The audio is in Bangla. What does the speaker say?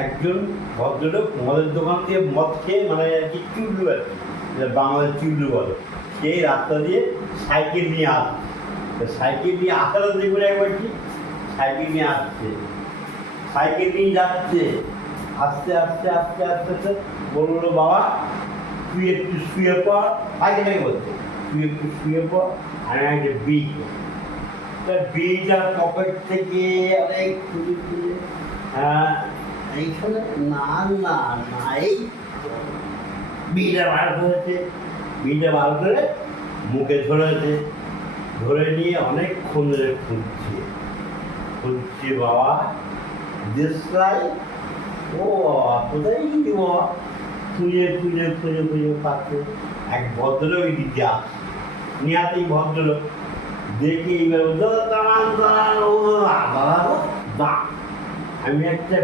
একজন ভদ্রলোক মদের দোকান থেকে মদ খেয়ে মানে আর কি চুল্লু আর কি, বাংলার চুল্লু বলে, সেই রাস্তা দিয়ে সাইকেল নিয়ে আসছে। সাইকেল নিয়ে আসাটা দেখবেন একবার কি, সাইকেল নিয়ে আসছে, সাইকেল নিয়ে যাচ্ছে, আস্তে আস্তে আস্তে আস্তে আস্তে বললো, বাবা তুই একটু শুয়ে পড়, সাইকেলে বলছে তুই একটু শুয়ে পড়, আমি একটা বিড়ি খাবো। তা বিড়িটার পকেট থেকে অনেক খুঁজে খুঁজে, হ্যাঁ এইখানে না না না, এই বিড়িটা বার করেছে, বিড়িটা বার করে মুখে ধরেছে, ধরে নিয়ে অনেকক্ষণ ধরে খুঁজছে, খুঁজছে বাবা দেশলাই, ও বাবা কোথায় গেলি বাবা, খুঁজে খুঁজে খুঁজে খুঁজে পাচ্ছে। এক ভদ্রলোক দিকে আসছে, নিহাতেই ভদ্রলোক দেখে এইবার দাঁড়ান দাঁড়ান, ও বাবা, আমি একটা